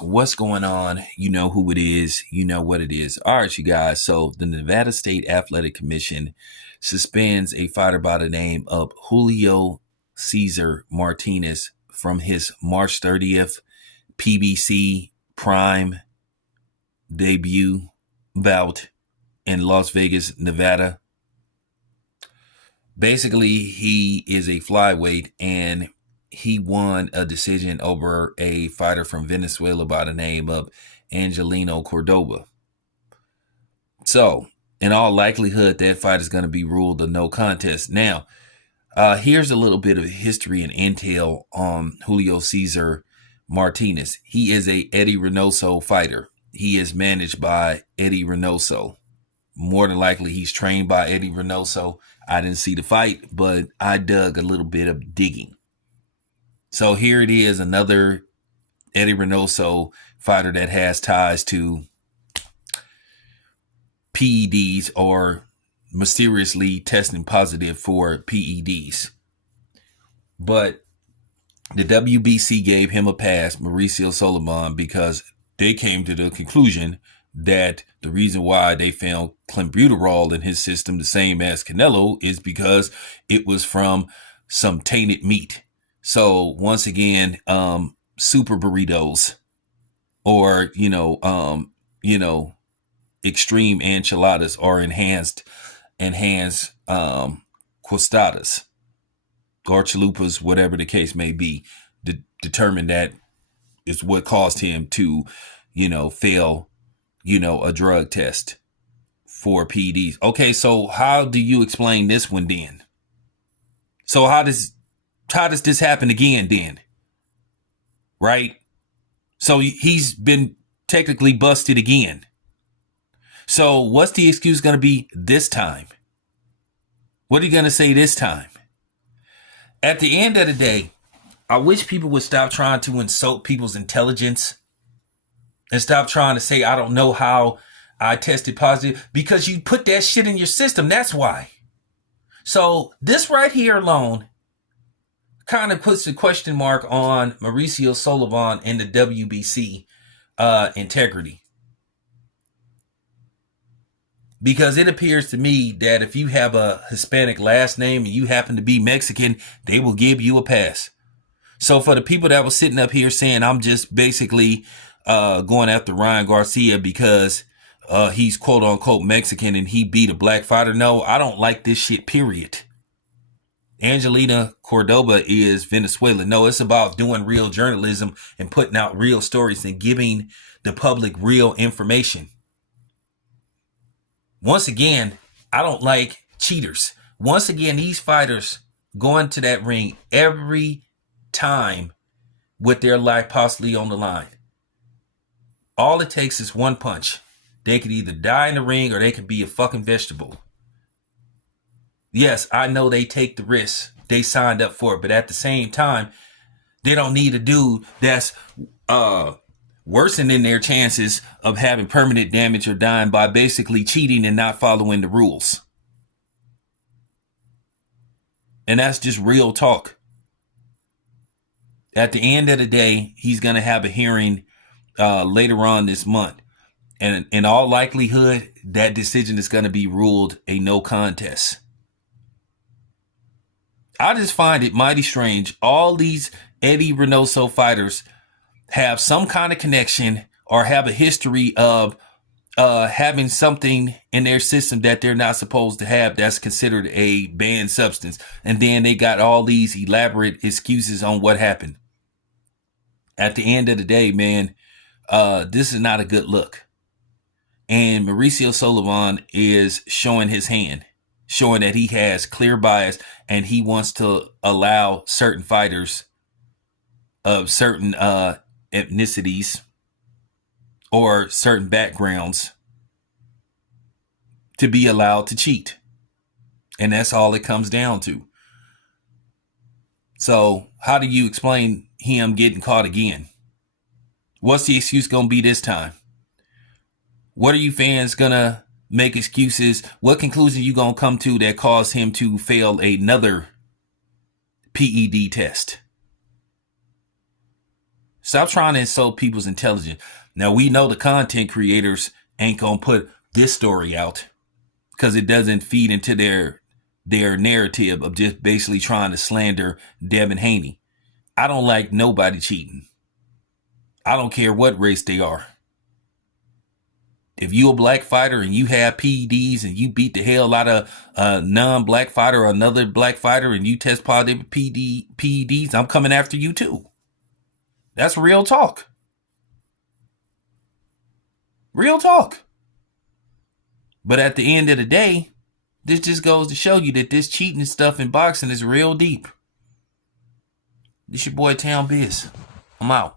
What's going on? You know who it is. You know what it is. All right, you guys. So the Nevada State Athletic Commission suspends a fighter by the name of Julio Caesar Martinez from his March 30th PBC Prime debut bout in Las Vegas, Nevada. Basically, he is a flyweight and he won a decision over a fighter from Venezuela by the name of Angelino Cordoba. So, in all likelihood, that fight is going to be ruled a no contest. Now, here's a little bit of history and intel on Julio Caesar Martinez. He is a Eddie Reynoso fighter. He is managed by Eddie Reynoso. More than likely, he's trained by Eddie Reynoso. I didn't see the fight, but I dug a little bit of digging. So here it is, another Eddie Reynoso fighter that has ties to PEDs or mysteriously testing positive for PEDs. But the WBC gave him a pass, Mauricio Sullivan, because they came to the conclusion that the reason why they found clenbuterol in his system the same as Canelo is because it was from some tainted meat. So once again, super burritos or, extreme enchiladas or enhanced costadas or chalupas, whatever the case may be, determined that is what caused him to, fail, a drug test for PEDs. Okay, so how do you explain this one then? So how does this happen again then? Right? So he's been technically busted again. So what's the excuse going to be this time? What are you going to say this time? At the end of the day, I wish people would stop trying to insult people's intelligence and stop trying to say, I don't know how I tested positive, because you put that shit in your system. That's why. So this right here alone kind of puts a question mark on Mauricio Sullivan and the WBC integrity. Because it appears to me that if you have a Hispanic last name and you happen to be Mexican, they will give you a pass. So for the people that were sitting up here saying I'm just basically going after Ryan Garcia because he's quote unquote Mexican and he beat a black fighter, no, I don't like this shit, period. Angelina Cordoba is Venezuelan. No, it's about doing real journalism and putting out real stories and giving the public real information. Once again, I don't like cheaters. Once again, these fighters go into that ring every time with their life possibly on the line. All it takes is one punch. They could either die in the ring or they could be a fucking vegetable. Yes, I know they take the risk. They signed up for it. But at the same time, they don't need a dude that's worsening their chances of having permanent damage or dying by basically cheating and not following the rules. And that's just real talk. At the end of the day, he's going to have a hearing later on this month. And in all likelihood, that decision is going to be ruled a no contest. I just find it mighty strange. All these Eddie Reynoso fighters have some kind of connection or have a history of having something in their system that they're not supposed to have that's considered a banned substance. And then they got all these elaborate excuses on what happened. At the end of the day, man, this is not a good look. And Mauricio Sullivan is showing his hand, showing that he has clear bias and he wants to allow certain fighters of certain ethnicities or certain backgrounds to be allowed to cheat. And that's all it comes down to. So how do you explain him getting caught again? What's the excuse going to be this time? What are you fans going to make excuses? What conclusion you going to come to that caused him to fail another PED test? Stop trying to insult people's intelligence. Now, we know the content creators ain't going to put this story out because it doesn't feed into their narrative of just basically trying to slander Devin Haney. I don't like nobody cheating. I don't care what race they are. If you a black fighter and you have PEDs and you beat the hell out of a non-black fighter or another black fighter and you test positive PEDs, I'm coming after you too. That's real talk. Real talk. But at the end of the day, this just goes to show you that this cheating stuff in boxing is real deep. This your boy Town Biz. I'm out.